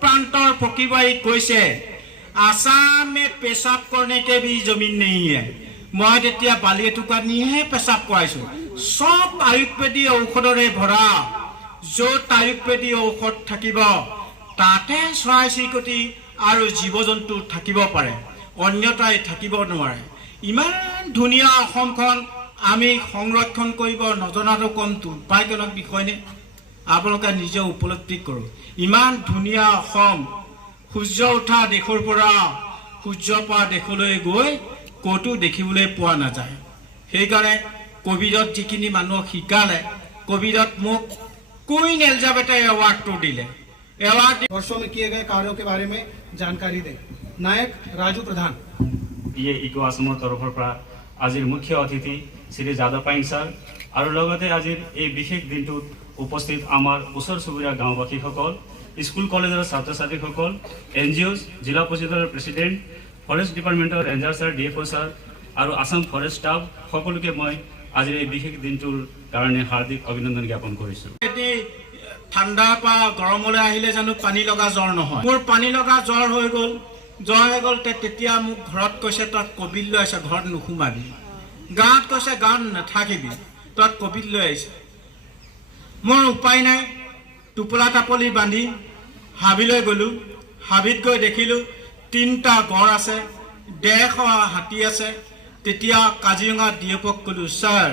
प्रांतर फकीबाई कैसे आसाम में पेशाब करने के भी जमीन नहीं है मैं तेतिया बाली एटुका निहे पेशाब कराइছো सब आयुर्वेदिक औषधरे भरा য'ত আयुर्वेदिक औषध থাকিব তাতে চৰাই চিৰিকটি আৰু জীৱ জন্তু থাকিব পাৰে অন্যতাই থাকিব নোৱাৰে ইমান ধুনীয়া অসমখন আমি সংৰক্ষণ কৰিব নজনাটো কমটো উপায়জনক বিষয় নে আপোনালোকে নিজে উপলব্ধি কৰক ইমান ধুনীয়া অসম সূৰ্য উঠা দেশৰ পৰা সূৰ্য পা দেশলৈ গৈ কতো দেখিবলৈ পোৱা নাযায় সেইকাৰণে কোভিডত যিখিনি মানুহ শিকালে कोविड मुख क्वीन एलिजाबेथ अवार्ड तो दिले अवार्ड वर्षों में किए गए कार्यों के बारे में जानकारी दे नायक राजू प्रधान ये इको आश्रम तरफर पर आज मुख्य अतिथि श्री जादव पाइन सर और आज ये विशेष दिन उपस्थित आमार ओसर चुबुरिया गाँववासी स्कूल कलेजर छात्र छात्री एनजिओ जिला परिषदर प्रेसिडेंट फरेस्ट डिपार्टमेंटर रेंजार सर डीएफओ सर और आसाम फरेस्ट स्टाफ सकलोके मैं आज ये विशेष दिन कारण हार्दिक अभिनंदन ज्ञापन करिছো ठंडा पा गरमले आहिले जानो पानी लगा ज्वर নহয় मोर पानी लगा ज्वर হৈ গল তেতিয়া মোক ঘৰত কৈছে তত কোভিড লৈ আছে ঘৰত নুখুমাবি গাঁত কৈছে গান নাথাকিবি তত কোভিড লৈ আছে মোৰ উপায় নাই টুপলা টাপলি বান্ধি হাবিলৈ গলো হাবিত গৈ দেখিলো তিনটা গড় আছে 150 হাতী আছে তেতিয়া কাজিৰঙা ডিএপক কলো স্যাৰ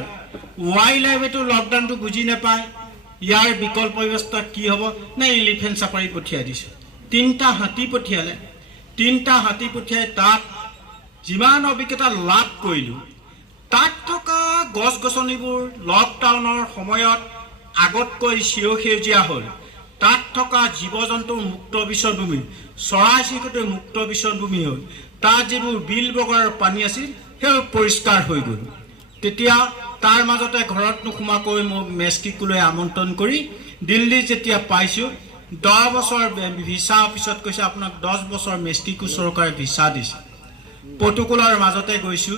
वाइल्ड लाइफ तो लॉकडाउन तो बुझी नापाय यार विकल्प व्यवस्था की हम ना एलिफेंट सफारी पठिया दिस तीनटा हाथी पठियाले तीनटा हाथी पठियाई तक जिमान अभिज्ञता लाभ करिलो तक थका गस गसनिबुर लॉकडाउनर समयत आगतকৈ सेउसेउजिया हल तक थका जीव जंतुर मुक्त विश्वभूमि चराई चिरिकटिर मुक्त विश्वभूमि हल तार जिबुर बिल बगर पानी आछिल सेउ परिष्कार হৈ গল তেতিয়া तार मजते घरत नुसुमाकै मैं मेस्किकলৈ आमंत्रण करी दिल्ली जेतिया पाइছো 10 बছৰ ভিসা অফিসত কৈছে আপোনাক 10 বছৰ মেস্কিকো চৰকাৰে ভিসা দিছে পৰ্তুগালৰ মাজতে গৈছো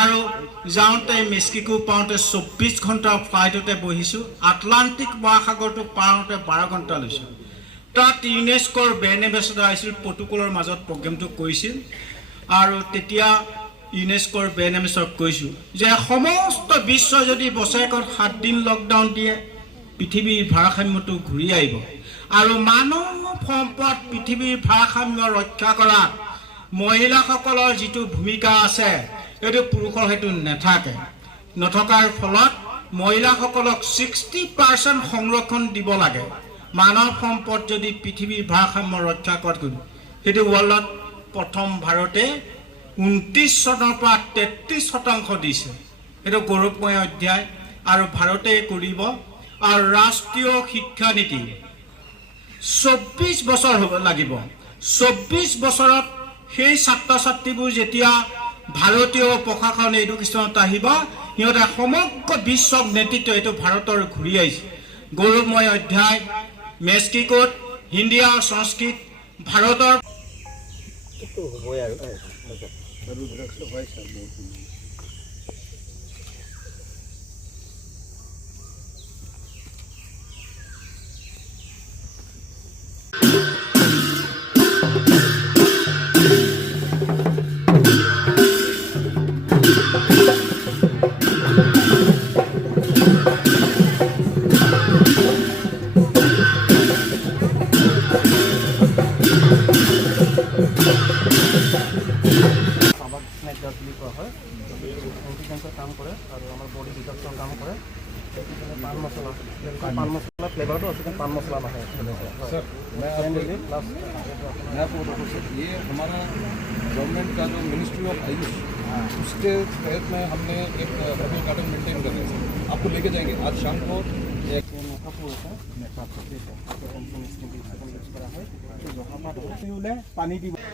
আৰু যাওঁতে মেস্কিকো পাওঁতে 24 ঘণ্টা ফ্লাইটতে বহিছো আটলান্টিক মহাসাগৰটো পাওঁতে 12 ঘণ্টা লৈছো তাত ইউনেস্কোৰ ব্ৰেণ্ড এম্বেছাডৰ আছিল পৰ্তুগালৰ মাজত প্ৰগ্ৰামটো কৰিছিল আৰু তেতিয়া ইউনেস্কোৰ ব্ৰেণ্ড এম্বেছাডৰক কৈছো যে সমস্ত বিশ্ব যদি বছৰেকত 7 দিন লকডাউন দিয়ে পৃথিৱীৰ ভাৰসাম্যটো ঘূৰি আহিব আৰু মানৱ সম্পদ পৃথিৱীৰ ভাৰসাম্য ৰক্ষা কৰা মহিলাসকলৰ যিটো ভূমিকা আছে এটো পুৰুষৰ হেতু নাথাকে নথকাৰ ফলত মহিলাসকলক 60% সংৰক্ষণ দিব লাগে মানৱ সম্পদ যদি পৃথিৱীৰ ভাৰসাম্য ৰক্ষা কৰে হেতু ওয়াৰ্ল্ডত প্ৰথম ভাৰতে 29 চনৰ পৰা 33% দিছে এটো গৌৰৱময় অধ্যায় আৰু ভাৰতে কৰিব আৰু ৰাষ্ট্ৰীয় শিক্ষা নীতি 24 বছৰ হ'ব লাগিব 24 বছৰত সেই ছাত্ৰ ছাত্ৰীবোৰ যেতিয়া ভাৰতীয় প্ৰশাসন এডুকেশ্যনত আহিব সিহঁতে সমগ্ৰ বিশ্বক নেতৃত্ব এটো ভাৰতৰ ঘূৰি আহিছে গৌৰৱময় অধ্যায় মেস্কিকোত হিন্দী আৰু সংস্কৃত ভাৰতৰ তো হ'বই আৰু रुद्राक्ष भाई साहब काम करे और हमारे बॉडी डिटॉक्स काम करे पान मसाला फ्लेवर तो उसके पान मसाला ना है सर मैं आपको बताऊँ सर ये हमारा गवर्नमेंट का जो मिनिस्ट्री ऑफ आयुष उसके तहत में हमने एक हर्बल गार्डन मेंटेन कर रहे हैं आपको लेके जाएंगे आज शाम को एक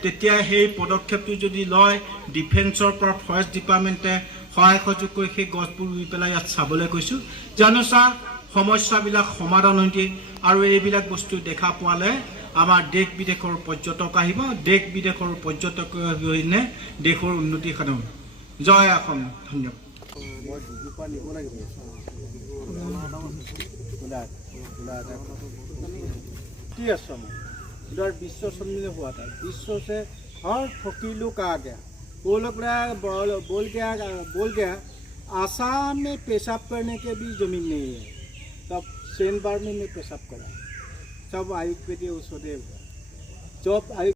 তেতিয়া সেই পদক্ষেপটো যদি লয় ডিফেন্সৰ পৰা ফৰেষ্ট ডিপাৰ্টমেণ্টে সহায় সহযোগ কৰি সেই গছবোৰ ৰুই পেলাই ইয়াত চাবলৈ কৈছোঁ জানো ছাৰ সমস্যাবিলাক সমাধান হৈছে আৰু এইবিলাক বস্তু দেখা পোৱালে আমাৰ দেশ বিদেশৰ পৰ্যটক আহিব দেশ বিদেশৰ পৰ্যটক হৈনে দেশৰ উন্নতি সাধন জয় অসম ধন্যবাদ उधर विश्व सम्मेलन हुआ था। विश्व से हर फकीर लोग आ गया, वो लोग बोल गया आसाम में पेशाब करने के भी ज़मीन नहीं है। तब सेंट बार्मी में पेशाब करा, सब आयुर्वेदिक औषधि हुआ। जब